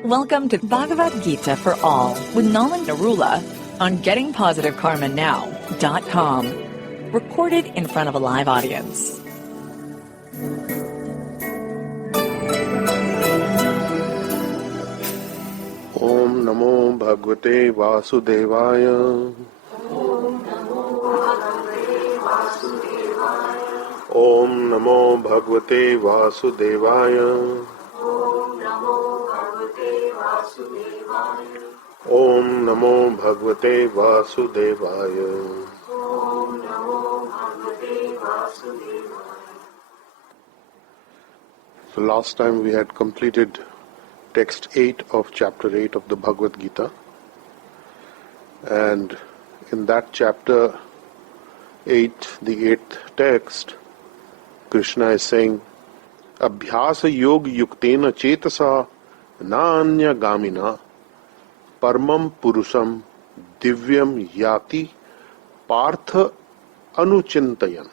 Welcome to Bhagavad Gita for All with Nalan Narula on GettingPositiveKarmaNow.com. Recorded in front of a live audience. Om Namo Bhagavate Vasudevaya. Om Namo Bhagavate Vasudevaya. Om Namo Bhagavate Vasudevaya. So last time we had completed text 8 of chapter 8 of the Bhagavad Gita, and in that chapter 8, the 8th text, Krishna is saying, Abhyasa yog yuktena chetasa naanya gamina parmam purusam divyam yati partha anuchintayan.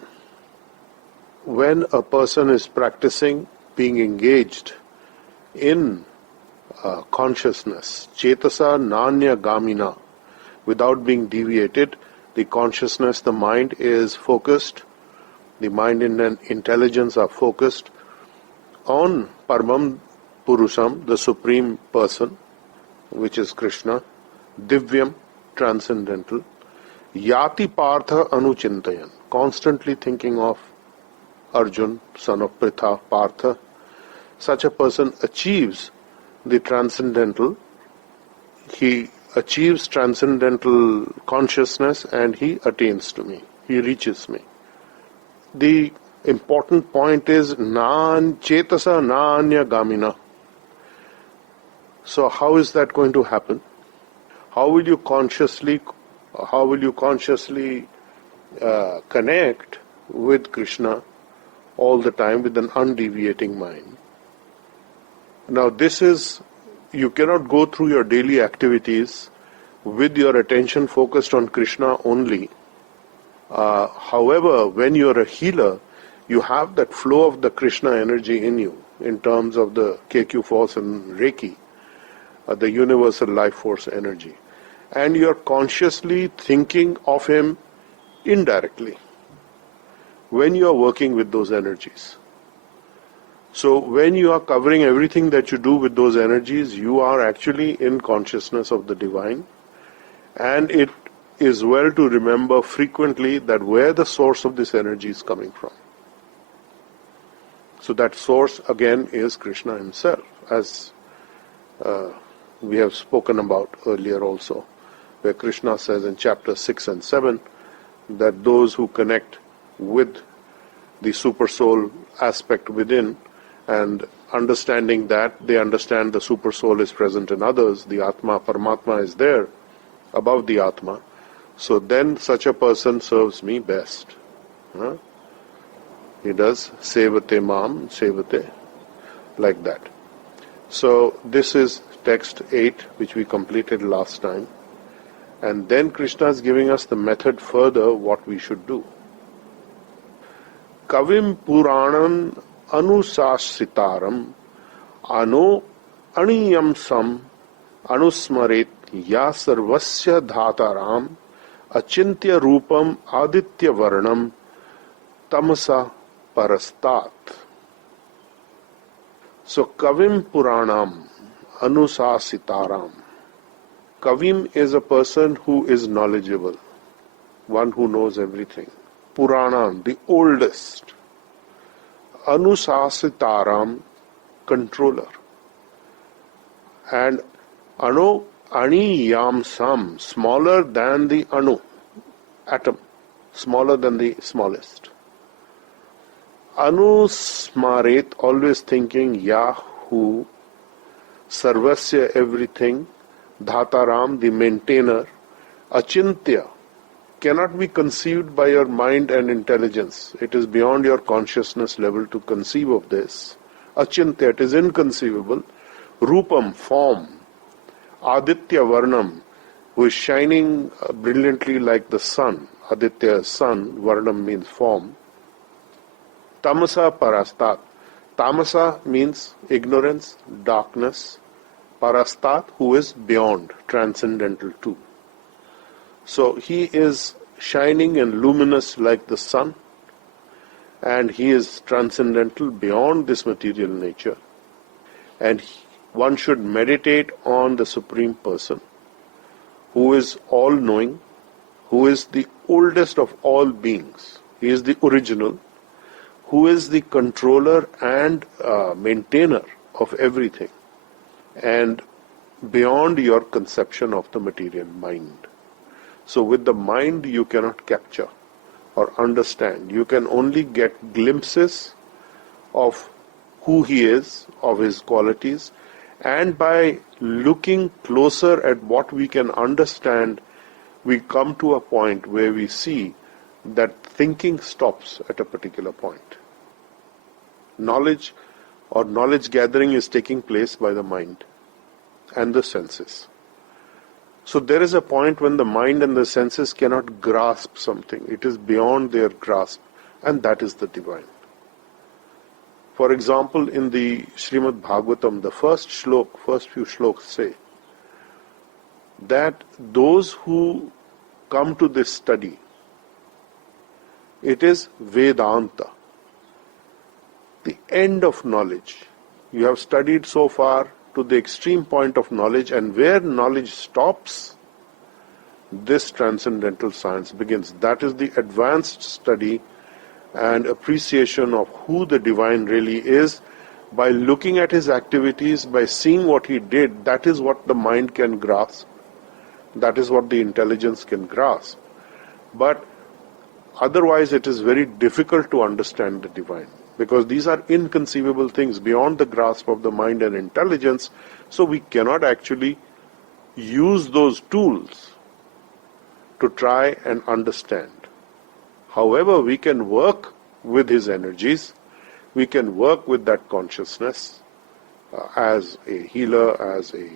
When a person is practicing being engaged in consciousness, chetasa nanya gamina, without being deviated, the consciousness, the mind is focused, the mind and intelligence are focused on Paramam Purusam, the Supreme Person, which is Krishna, Divyam, transcendental, Yati Partha Anuchintayan, constantly thinking of Arjun, son of Pritha, Partha. Such a person achieves the transcendental, he achieves transcendental consciousness and he attains to me, he reaches me. The important point is chetasa naanya gamina. So how is that going to happen? How will you consciously connect with Krishna all the time with an undeviating mind? Now this is, you cannot go through your daily activities with your attention focused on Krishna only. However, when you are a healer, you have that flow of the Krishna energy in you in terms of the KQ force and Reiki, the universal life force energy. And you are consciously thinking of him indirectly when you are working with those energies. So when you are covering everything that you do with those energies, you are actually in consciousness of the divine. And it is well to remember frequently that where the source of this energy is coming from. So that source again is Krishna himself, as we have spoken about earlier also, where Krishna says in chapter 6 and 7 that those who connect with the super soul aspect within and understanding that, they understand the super soul is present in others, the Atma, Paramatma is there above the Atma. So then such a person serves me best. He does sevate mam, sevate, like that. So this is text 8 which we completed last time. And then Krishna is giving us the method further what we should do. Kavim Puranam Anusasitaram Ano Aniyam Sam Anusmaret Ya Sarvasya Dhataram Achintya Rupam Aditya Varnam Tamasa Parastat. So Kavim Puranam Anusasitaram. Kavim is a person who is knowledgeable, one who knows everything. Puranam, the oldest. Anusasitaram, controller. And Anu Aniyam Sam, smaller than the Anu, atom, smaller than the smallest. Anusmaret, always thinking, Yahu, Sarvasya, everything, Dhataram, the maintainer, Achintya, cannot be conceived by your mind and intelligence. It is beyond your consciousness level to conceive of this. Achintya, it is inconceivable. Rupam, form. Aditya Varnam, who is shining brilliantly like the sun. Aditya, sun, Varnam means form. Tamasa Parastat. Tamasa means ignorance, darkness, Parastat, who is beyond, transcendental too. So he is shining and luminous like the sun, and he is transcendental beyond this material nature. And one should meditate on the Supreme Person, who is all-knowing, who is the oldest of all beings. He is the original, who is the controller and maintainer of everything, and beyond your conception of the material mind. So with the mind you cannot capture or understand. You can only get glimpses of who he is, of his qualities, and by looking closer at what we can understand, we come to a point where we see that thinking stops at a particular point. Knowledge or knowledge gathering is taking place by the mind and the senses. So there is a point when the mind and the senses cannot grasp something. It is beyond their grasp, and that is the divine. For example, in the Srimad Bhagavatam, the first few shlokas say that those who come to this study, it is Vedanta, the end of knowledge. You have studied so far to the extreme point of knowledge, and where knowledge stops, this transcendental science begins. That is the advanced study and appreciation of who the divine really is. By looking at his activities, by seeing what he did, that is what the mind can grasp. That is what the intelligence can grasp. But otherwise it is very difficult to understand the divine, because these are inconceivable things beyond the grasp of the mind and intelligence, so we cannot actually use those tools to try and understand. However, we can work with his energies, we can work with that consciousness as a healer, as a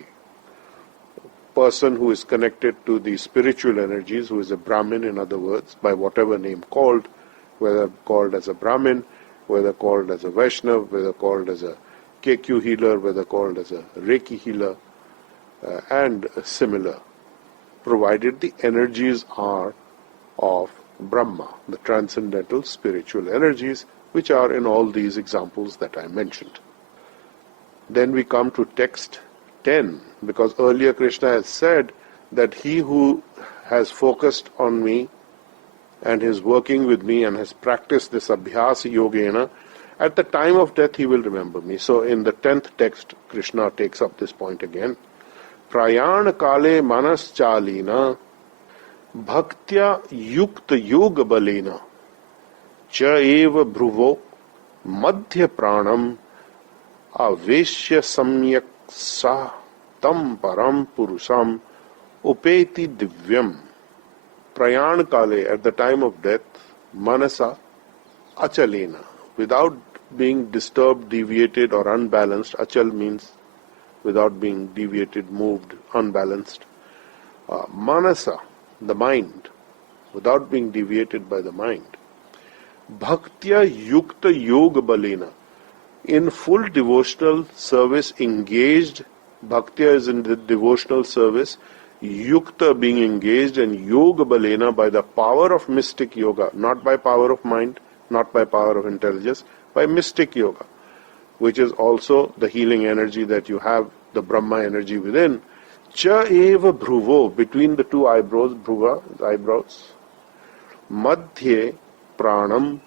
person who is connected to the spiritual energies, who is a Brahmin, in other words, by whatever name called, whether called as a Brahmin, whether called as a Vaishnav, whether called as a KQ healer, whether called as a Reiki healer, and similar, provided the energies are of Brahma, the transcendental spiritual energies, which are in all these examples that I mentioned. Then we come to text 10, because earlier Krishna has said that he who has focused on me and is working with me and has practiced this abhyas yogena, at the time of death he will remember me. So in the 10th text, Krishna takes up this point again. Prayana kale manas chalina bhaktya yukta yoga balena cha eva bhruvo madhya pranam aveshya samyak sa tam param purusam upeti divyam. Prayan kale, at the time of death, manasa achalena, without being disturbed, deviated or unbalanced. Achal means without being deviated, moved, unbalanced. Manasa, the mind, without being deviated by the mind. Bhaktya yukta yoga balena, in full devotional service, engaged. Bhaktya is in the devotional service, yukta being engaged, and yoga balena by the power of mystic yoga, not by power of mind, not by power of intelligence, by mystic yoga, which is also the healing energy that you have, the Brahma energy within. Cha eva bhruvo, between the two eyebrows, bhruva, the eyebrows. Madhye pranam,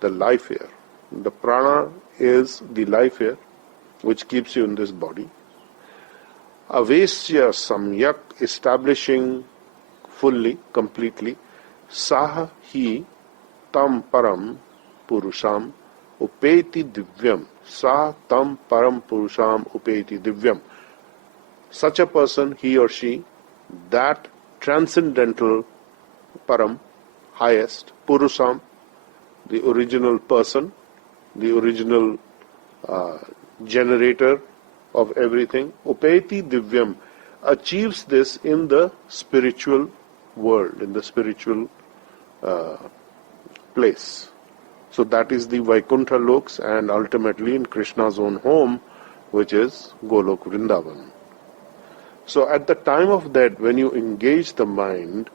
the life air. The prana is the life air which keeps you in this body. Avesya samyak, establishing fully, completely. Saha hi tam param purusham upeti divyam. Sa tam param purusham upeti divyam. Such a person, he or she, that transcendental param, highest, purusham, the original person, the original generator of everything, upeti divyam, achieves this in the spiritual world, in the spiritual place. So that is the Vaikuntha Loks, and ultimately in Krishna's own home, which is Golok Vrindavan. So at the time of that, when you engage the mind,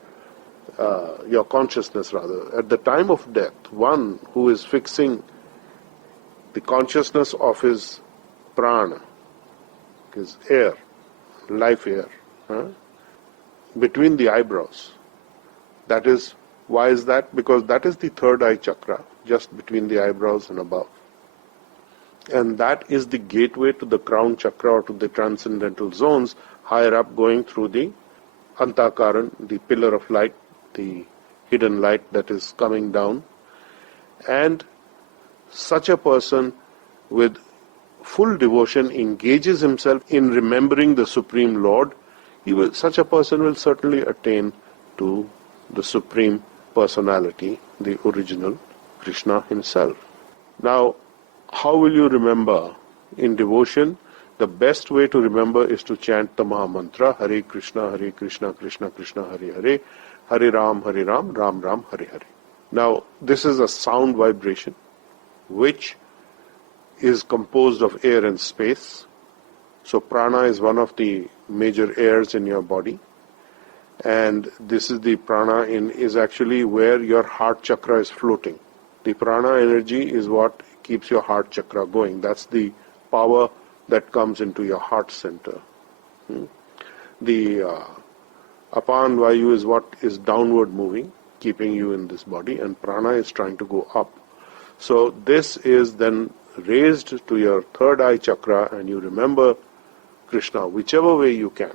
your consciousness rather, at the time of death, one who is fixing the consciousness of his prana, his air, life air, between the eyebrows. That is, why is that? Because that is the third eye chakra, just between the eyebrows and above. And that is the gateway to the crown chakra or to the transcendental zones higher up, going through the Antakaran, the pillar of light, the hidden light that is coming down. And such a person with full devotion engages himself in remembering the Supreme Lord. Such a person will certainly attain to the Supreme Personality, the original Krishna himself. Now, how will you remember? In devotion, the best way to remember is to chant the Maha Mantra, Hare Krishna, Krishna Krishna, Hare Hare, Hare Ram, Ram Ram, Hare Hare. Now, this is a sound vibration which is composed of air and space. So prana is one of the major airs in your body. And this is the prana is actually where your heart chakra is floating. The prana energy is what keeps your heart chakra going. That's the power that comes into your heart center. The apan vayu is what is downward moving, keeping you in this body, and prana is trying to go up. So this is then raised to your third eye chakra, and you remember Krishna whichever way you can.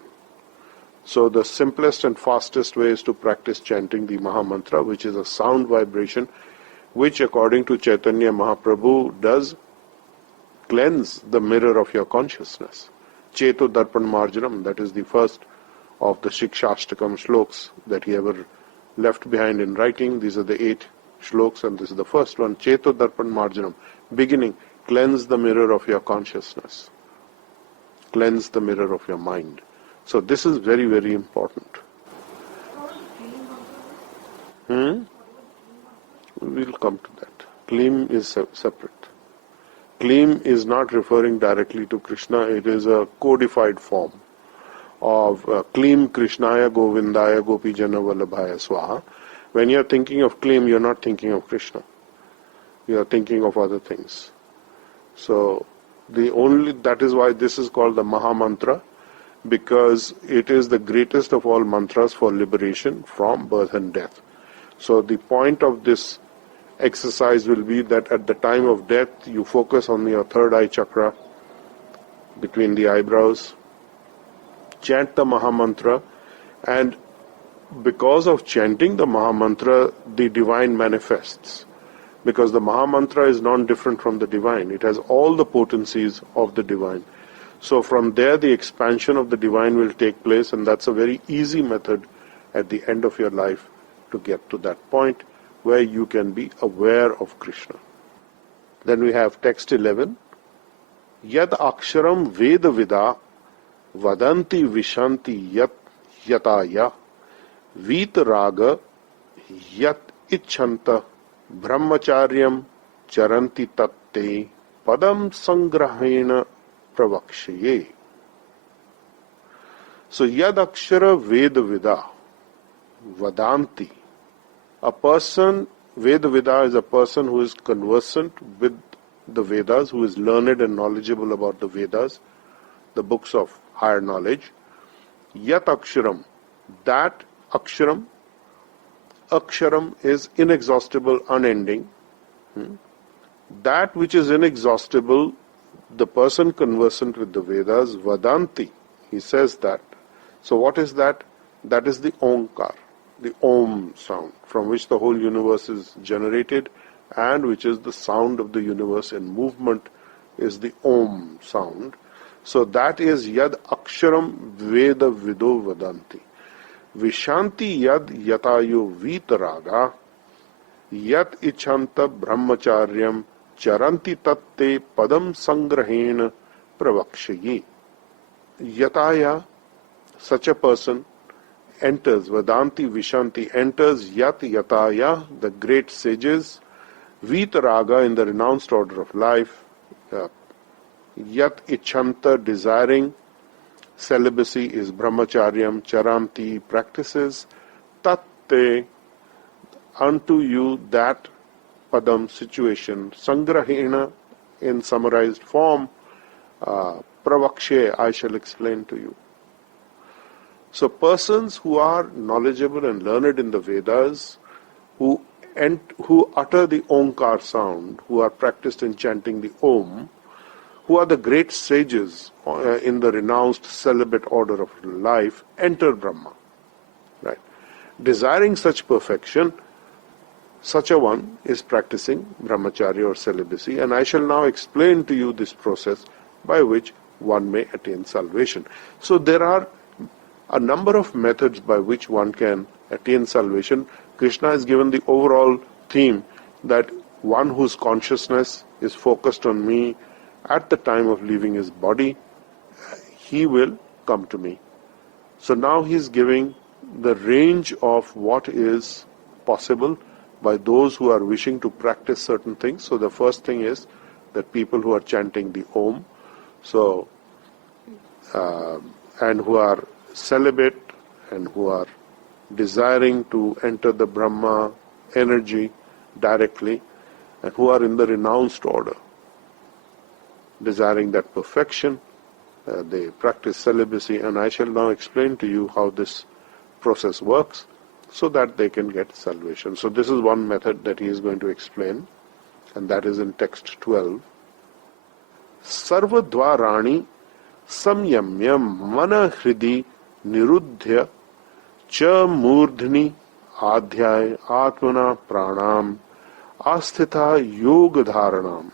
So the simplest and fastest way is to practice chanting the Maha Mantra, which is a sound vibration, which according to Chaitanya Mahaprabhu does cleanse the mirror of your consciousness. Cheto Darpan Marjanam, that is the first of the Shikshashtakam shloks that he ever left behind in writing. These are the 8 shloks, and this is the first one. Cheto Darpan Marjanam, beginning, cleanse the mirror of your consciousness. Cleanse the mirror of your mind. So this is very, very important. We'll come to that. Kleem is separate. Kleem is not referring directly to Krishna. It is a codified form of Kleem Krishnaya Govindaya Gopijana Vallabhaya Swaha. When you're thinking of Kleem, you're not thinking of Krishna. You're thinking of other things. So that is why this is called the Maha Mantra, because it is the greatest of all mantras for liberation from birth and death. So the point of this exercise will be that at the time of death, you focus on your third eye chakra between the eyebrows, chant the Maha Mantra, and because of chanting the Maha Mantra, the divine manifests. Because the Maha Mantra is non-different from the divine. It has all the potencies of the divine. So from there, the expansion of the divine will take place, and that's a very easy method at the end of your life to get to that point where you can be aware of Krishna. Then we have text 11. Yad aksharam veda vida vadanti vishanti yat yataya vita raga yat ichhanta brahmacharyam charanti tatte padam sangrahena pravakshaye. So yad akshara veda vida vadanti. A person, Veda Vida is a person who is conversant with the Vedas, who is learned and knowledgeable about the Vedas, the books of higher knowledge. Yat Aksharam, that Aksharam, Aksharam is inexhaustible, unending. That which is inexhaustible, the person conversant with the Vedas, Vadanti, he says that. So what is that? That is the Omkar, the Om sound, from which the whole universe is generated, and which is the sound of the universe in movement, is the Om sound. So that is Yad Aksharam Veda Vido Vadanti. Vishanti Yad Yatayo Vitaraga Yat Ichhanta Brahmacharyam Charanti Tatte Padam Sangrahena Pravakshayi. Yataya, such a person, enters, Vadanti Vishanti, enters Yat Yataya, the great sages, Vitaraga, in the renounced order of life, Yat ichhanta, desiring. Celibacy is brahmacharyam. Charanti, practices. Tatte, unto you that padam, situation. Sangrahena, in summarized form. Pravakshe, I shall explain to you. So persons who are knowledgeable and learned in the Vedas, who utter the Omkar sound, who are practiced in chanting the Om, who are the great sages in the renounced celibate order of life, enter Brahma. Right? Desiring such perfection, such a one is practicing brahmacharya or celibacy, and I shall now explain to you this process by which one may attain salvation. So there are a number of methods by which one can attain salvation. Krishna has given the overall theme that one whose consciousness is focused on me at the time of leaving his body, he will come to me. So now he is giving the range of what is possible by those who are wishing to practice certain things. So the first thing is that people who are chanting the Om, and who are celibate and who are desiring to enter the Brahma energy directly, and who are in the renounced order, desiring that perfection, they practice celibacy, and I shall now explain to you how this process works so that they can get salvation. So this is one method that he is going to explain, and that is in text 12. Sarvadvarani samyamya mana hridi niruddhya cha murdhni adhyay atmana pranam asthita yoga dharanam.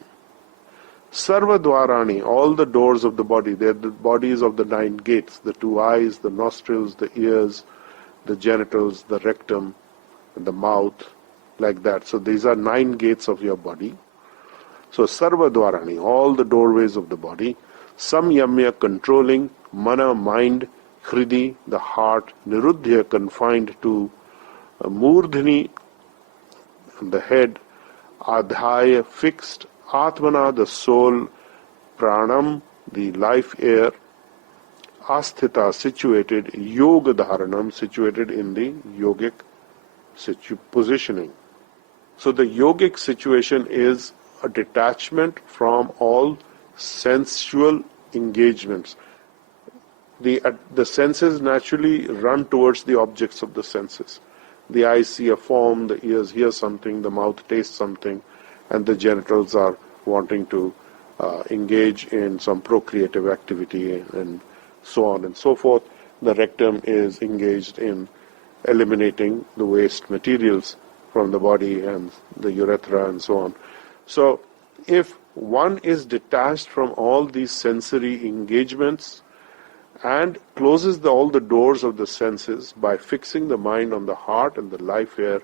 Sarvadvarani, all the doors of the body, they are the bodies of the 9 gates, the 2 eyes, the nostrils, the ears, the genitals, the rectum, and the mouth, like that. So these are 9 gates of your body. So Sarvadvarani, all the doorways of the body. Samyamya, controlling. Mana, mind. Hridi, the heart. Niruddhya, confined to. Murdhini, the head. Adhaya, fixed. Atmana, the soul. Pranam, the life air. Asthita, situated. Yoga dharanam, situated in the yogic positioning. So the yogic situation is a detachment from all sensual engagements. The senses naturally run towards the objects of the senses. The eyes see a form, the ears hear something, the mouth tastes something, and the genitals are wanting to engage in some procreative activity and so on and so forth. The rectum is engaged in eliminating the waste materials from the body and the urethra and so on. So if one is detached from all these sensory engagements and closes all the doors of the senses by fixing the mind on the heart and the life air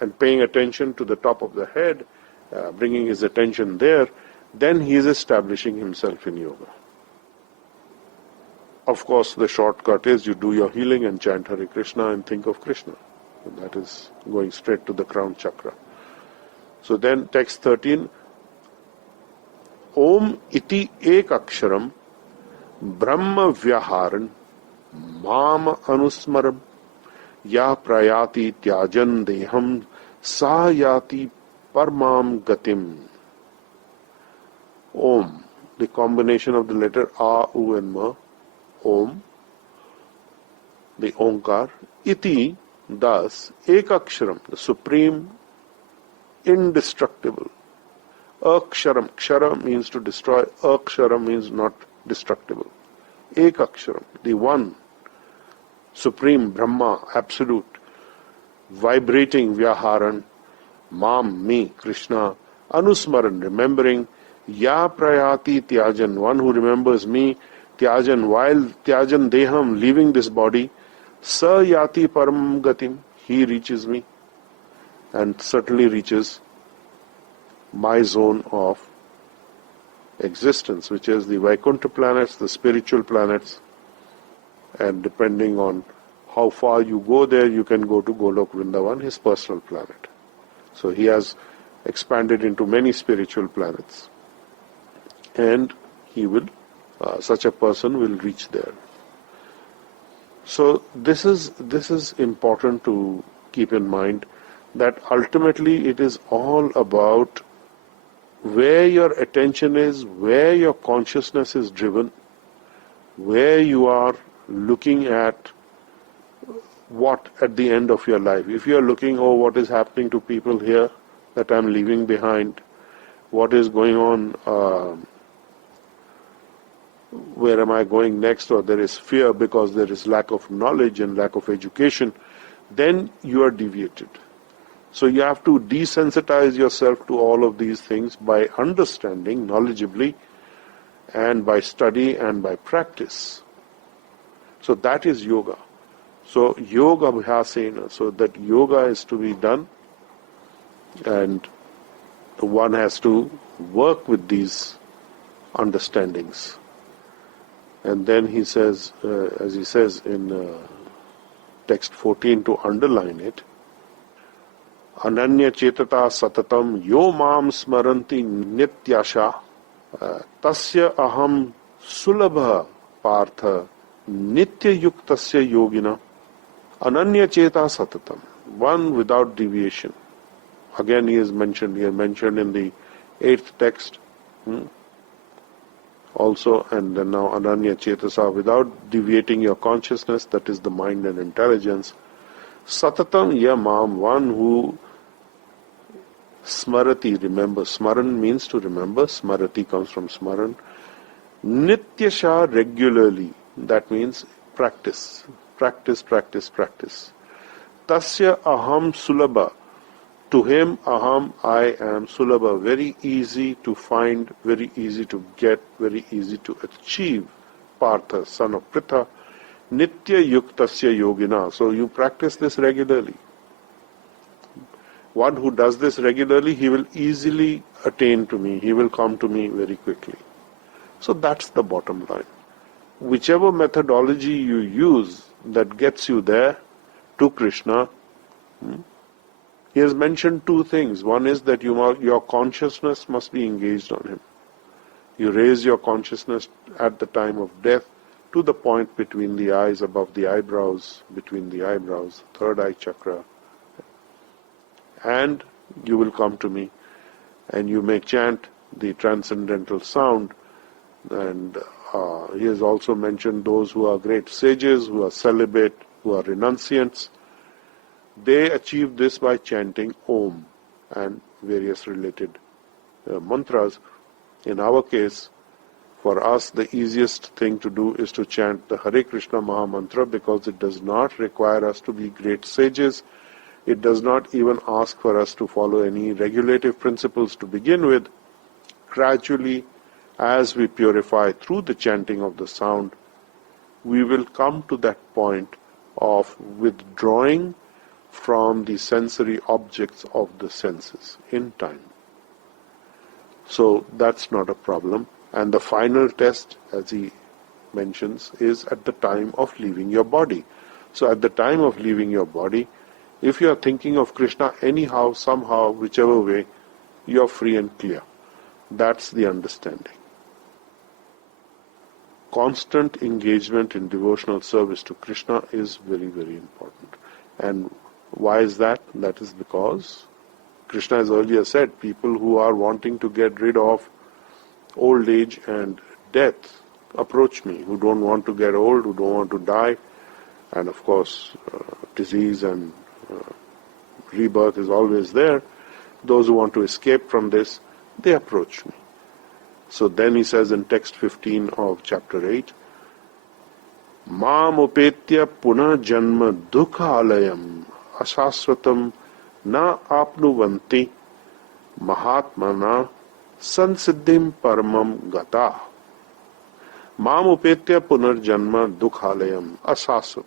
and paying attention to the top of the head, bringing his attention there, then he is establishing himself in yoga. Of course, the shortcut is you do your healing and chant Hare Krishna and think of Krishna. And that is going straight to the crown chakra. So then text 13, Om iti ek aksharam brahma vyaharan mam anusmaram ya prayati tyajan deham sa yati parmam gatim. Om, the combination of the letter A, U and Ma. Om, the Omkar. Iti, thus. Ekaksharam, the supreme, indestructible. Aksharam, kshara means to destroy. Akshara means not destructible. Ekaksharam, the one, supreme, Brahma, absolute, vibrating, Vyaharan, Mam, me, Krishna, Anusmaran, remembering, Ya prayati tyajan, one who remembers me, tyajan, while tyajan deham, leaving this body, sa yati param gatim, he reaches me, and certainly reaches my zone of existence, which is the Vaikuntha planets, the spiritual planets, and depending on how far you go there, you can go to Golok Vrindavan, his personal planet. So he has expanded into many spiritual planets. And such a person will reach there. So this is important to keep in mind, that ultimately it is all about where your attention is, where your consciousness is driven, where you are looking at what at the end of your life. If you are looking, oh, what is happening to people here that I'm leaving behind, what is going on, where am I going next, or there is fear because there is lack of knowledge and lack of education, then you are deviated. So you have to desensitize yourself to all of these things by understanding knowledgeably and by study and by practice. So that is yoga. So yoga abhyasena, so that yoga is to be done, and one has to work with these understandings. And then he says, as he says in text 14, to underline it, Ananya chetata satatam yo mam smaranti nityasha tasya aham sulabha partha nitya yuktasya yogina. Ananya cheta satatam, one without deviation. Again he has mentioned in the 8th text also, and then now Ananya chetasa, without deviating your consciousness, that is the mind and intelligence. Satatam yamam, one who smarati, remembers. Smaran means to remember. Smarati comes from smaran. Nityasha, regularly. That means practice. Practice, practice, practice. Tasya aham sulabha. To him, aham, I am, sulabha, very easy to find, very easy to get, very easy to achieve. Partha, son of Pritha. Nitya yuktasya yogina. So you practice this regularly. One who does this regularly, he will easily attain to me. He will come to me very quickly. So that's the bottom line. Whichever methodology you use that gets you there to Krishna, he has mentioned two things. One is that your consciousness must be engaged on him. You raise your consciousness at the time of death to the point between the eyes, above the eyebrows, between the eyebrows, third eye chakra, and you will come to me, and you may chant the transcendental sound. And he has also mentioned those who are great sages, who are celibate, who are renunciants. They achieve this by chanting Om and various related mantras. In our case, for us, the easiest thing to do is to chant the Hare Krishna Maha Mantra, because it does not require us to be great sages. It does not even ask for us to follow any regulative principles to begin with. Gradually, as we purify through the chanting of the sound, we will come to that point of withdrawing from the sensory objects of the senses in time. So that's not a problem. And the final test, as he mentions, is at the time of leaving your body. So at the time of leaving your body, if you are thinking of Krishna anyhow, somehow, whichever way, you are free and clear. That's the understanding. Constant engagement in devotional service to Krishna is very, very important. And why is that? That is because Krishna has earlier said, people who are wanting to get rid of old age and death approach me, who don't want to get old, who don't want to die, and of course disease and rebirth is always there. Those who want to escape from this, they approach me. So then he says in text 15 of chapter 8, Mam upetya puna janma dukha alayam asaswatam na apnuvanti mahatmana sansiddhim paramam gata. Mam upetya punarjanma dukhalayam asaswatam.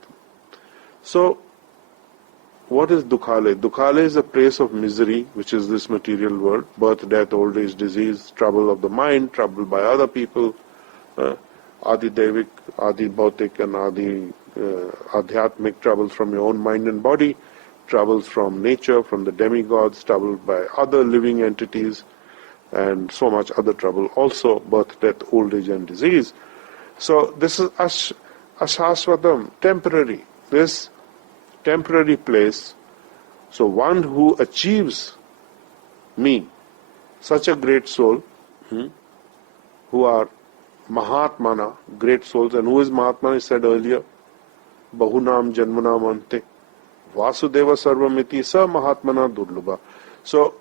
So, what is Dukhalaya? Dukhalaya is a place of misery, which is this material world. Birth, death, old age, disease, trouble of the mind, trouble by other people, Adi Devik, Adi Bhautik, and Adi Adhyatmic troubles from your own mind and body, troubles from nature, from the demigods, troubled by other living entities, and so much other trouble. Also, birth, death, old age, and disease. So this is ashasvatam, temporary. This temporary place. So one who achieves me, such a great soul, who are Mahatmana, great souls, and who is Mahatmana? I said earlier, Bahunam Janmanam Ante, Vasudeva Sarvamiti Sa Mahatmana Durlubha. So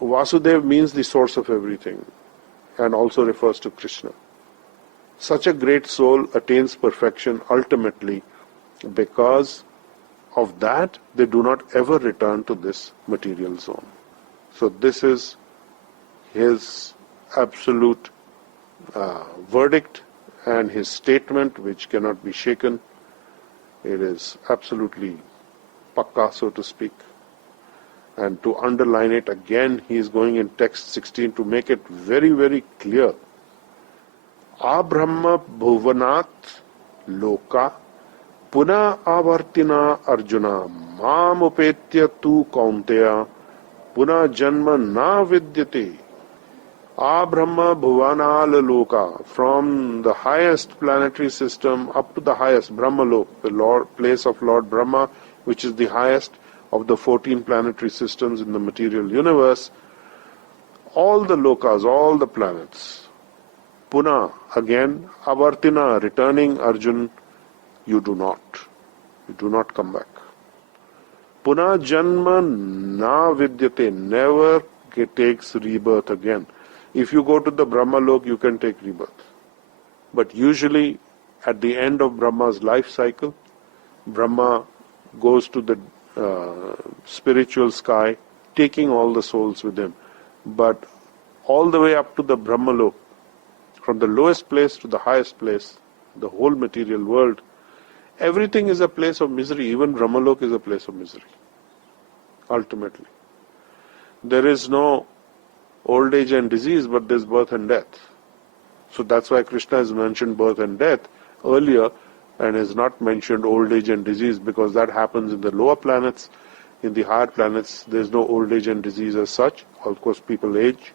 Vasudev means the source of everything and also refers to Krishna. Such a great soul attains perfection ultimately. Because of that, they do not ever return to this material zone. So this is his absolute verdict and his statement, which cannot be shaken. It is absolutely pakka, so to speak. And to underline it again, he is going in text 16 to make it very, very clear. Abrahma bhuvanat loka puna avartina arjuna mam upetya tu kaunteya puna janma na vidyate. Abrahma bhuvanal loka, from the highest planetary system up to the highest Brahmalok, the place of Lord Brahma, which is the highest of the 14 planetary systems in the material universe, all the lokas, all the planets, Puna, again, Avartina, returning, Arjun, you do not. You do not come back. Puna Janma na vidyate, never takes rebirth again. If you go to the Brahmalok, you can take rebirth. But usually, at the end of Brahma's life cycle, Brahma goes to the spiritual sky, taking all the souls with him. But all the way up to the Brahmalok, from the lowest place to the highest place, the whole material world, everything is a place of misery. Even Brahmalok is a place of misery, ultimately. There is no old age and disease, but there's birth and death. So that's why Krishna has mentioned birth and death earlier and has not mentioned old age and disease, because that happens in the lower planets. In the higher planets, there's no old age and disease as such. Of course, people age,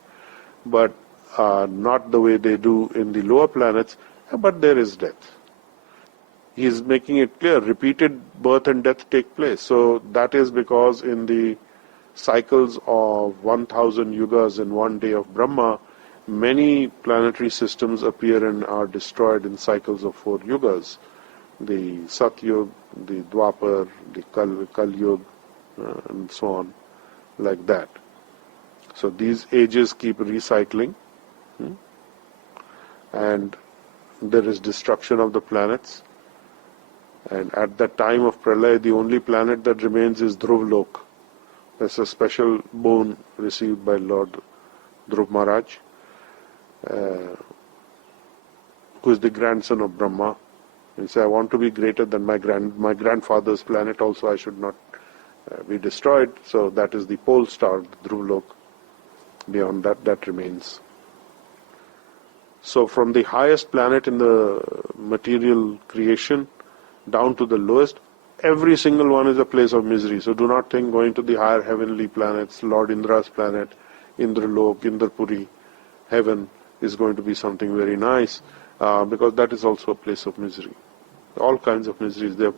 but not the way they do in the lower planets, but there is death. He is making it clear, repeated birth and death take place. So that is because in the cycles of 1000 yugas in one day of Brahma, many planetary systems appear and are destroyed in cycles of 4 yugas. The Satyug, the Dwapar, the Kal Yug, and so on, like that. So these ages keep recycling, and there is destruction of the planets. And at that time of Pralaya, the only planet that remains is Dhruvlok. That's a special boon received by Lord Dhruv Maharaj, who is the grandson of Brahma. He said, I want to be greater than my grandfather's planet also. I should not be destroyed. So that is the pole star, Dhruvlok. Beyond that, that remains. So from the highest planet in the material creation down to the lowest, every single one is a place of misery. So do not think going to the higher heavenly planets, Lord Indra's planet, Indralok, Indrapuri, heaven, is going to be something very nice, because that is also a place of misery. All kinds of miseries. They're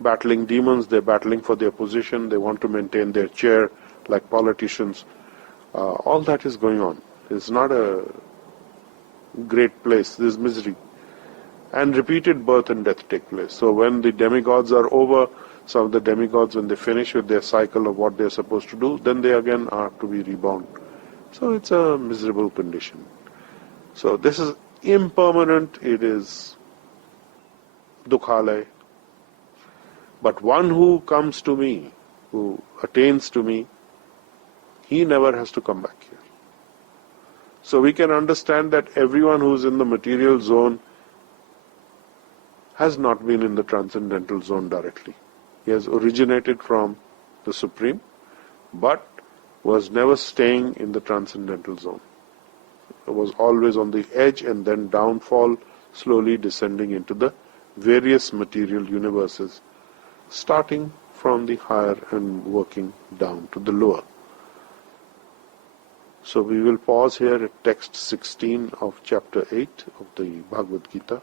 battling demons, they're battling for their position, they want to maintain their chair like politicians. All that is going on. It's not a great place. There's misery. And repeated birth and death take place. So when the demigods are over, some of the demigods, when they finish with their cycle of what they're supposed to do, then they again are to be reborn. So it's a miserable condition. So this is impermanent, it is dukhalay. But one who comes to me, who attains to me, he never has to come back here. So we can understand that everyone who's in the material zone has not been in the transcendental zone directly. He has originated from the Supreme, but was never staying in the transcendental zone. It was always on the edge and then downfall, slowly descending into the various material universes, starting from the higher and working down to the lower. So we will pause here at text 16 of chapter 8 of the Bhagavad Gita.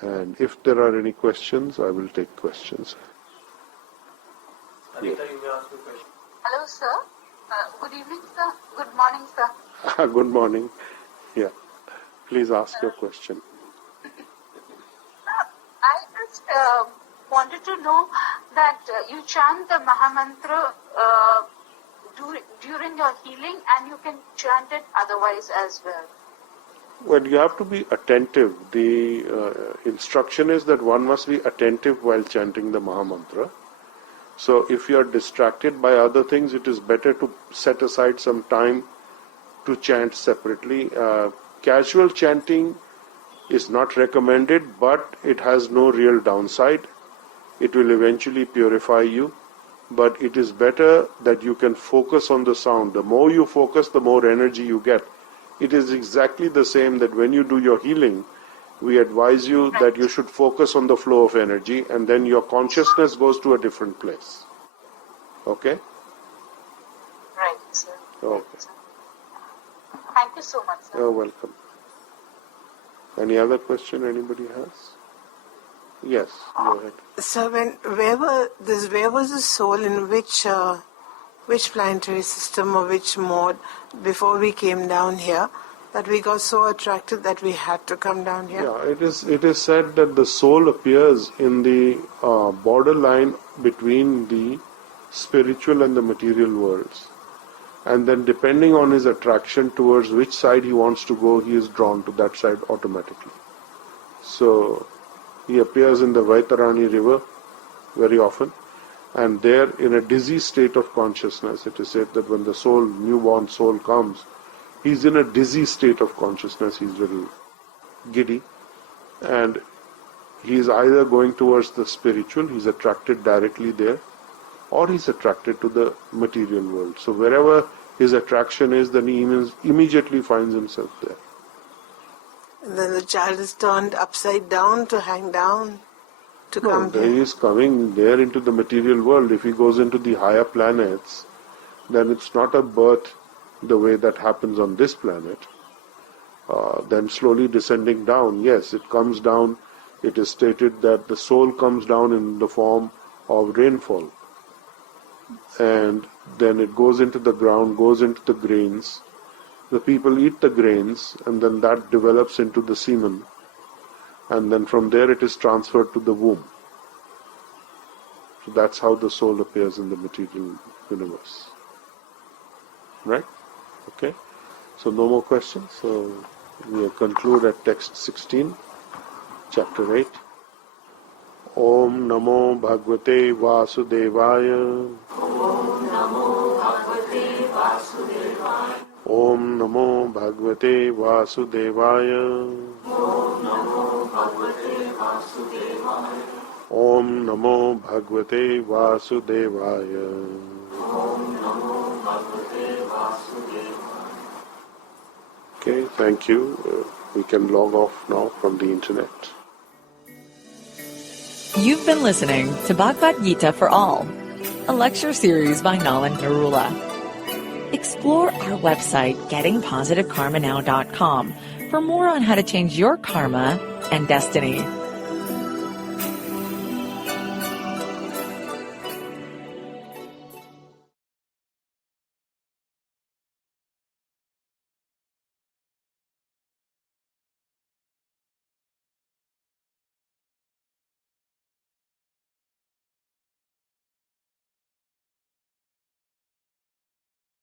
And if there are any questions, I will take questions. Anita, you may ask a question. Hello, sir. Good evening, sir. Good morning, sir. Good morning. Yeah. Please ask your question. I just wanted to know that you chant the Mahamantra during your healing, and you can chant it otherwise as well. Well, you have to be attentive. The instruction is that one must be attentive while chanting the Mahamantra. So if you are distracted by other things, it is better to set aside some time to chant separately. Casual chanting is not recommended, but it has no real downside. It will eventually purify you, but it is better that you can focus on the sound. The more you focus, the more energy you get. It is exactly the same that when you do your healing, we advise you that you should focus on the flow of energy, and then your consciousness goes to a different place. Okay? Right, sir. Okay. Thank you so much, sir. You're welcome. Any other question anybody has? Yes, go ahead. So where was the soul in which planetary system or which mode before we came down here that we got so attracted that we had to come down here? Yeah, it is said that the soul appears in the borderline between the spiritual and the material worlds. And then depending on his attraction towards which side he wants to go, he is drawn to that side automatically. So he appears in the Vaitarani river very often, and there in a dizzy state of consciousness. It is said that when the soul, newborn soul comes, he's in a dizzy state of consciousness, he's a little giddy, and he is either going towards the spiritual, he's attracted directly there, or he's attracted to the material world. So wherever his attraction is, then he immediately finds himself there. And then the child is turned upside down to hang down to No, come he here. is coming there into the material world. If he goes into the higher planets, then it's not a birth the way that happens on this planet. Then slowly descending down, yes, it comes down. It is stated that the soul comes down in the form of rainfall. And then it goes into the ground, goes into the grains. The people eat the grains, and then that develops into the semen. And then from there it is transferred to the womb. So that's how the soul appears in the material universe. Right? Okay? So no more questions. So we conclude at text 16, chapter 8. Om Namo Bhagavate Vasudevaya. Om Namo Bhagavate Vasudevaya. Om Namo Bhagavate Vasudevaya. Om Namo Bhagavate Vasudevaya. Okay, thank you. We can log off now from the internet. You've been listening to Bhagavad Gita for All, a lecture series by Nalan Narula. Explore our website, gettingpositivekarmanow.com, for more on how to change your karma and destiny.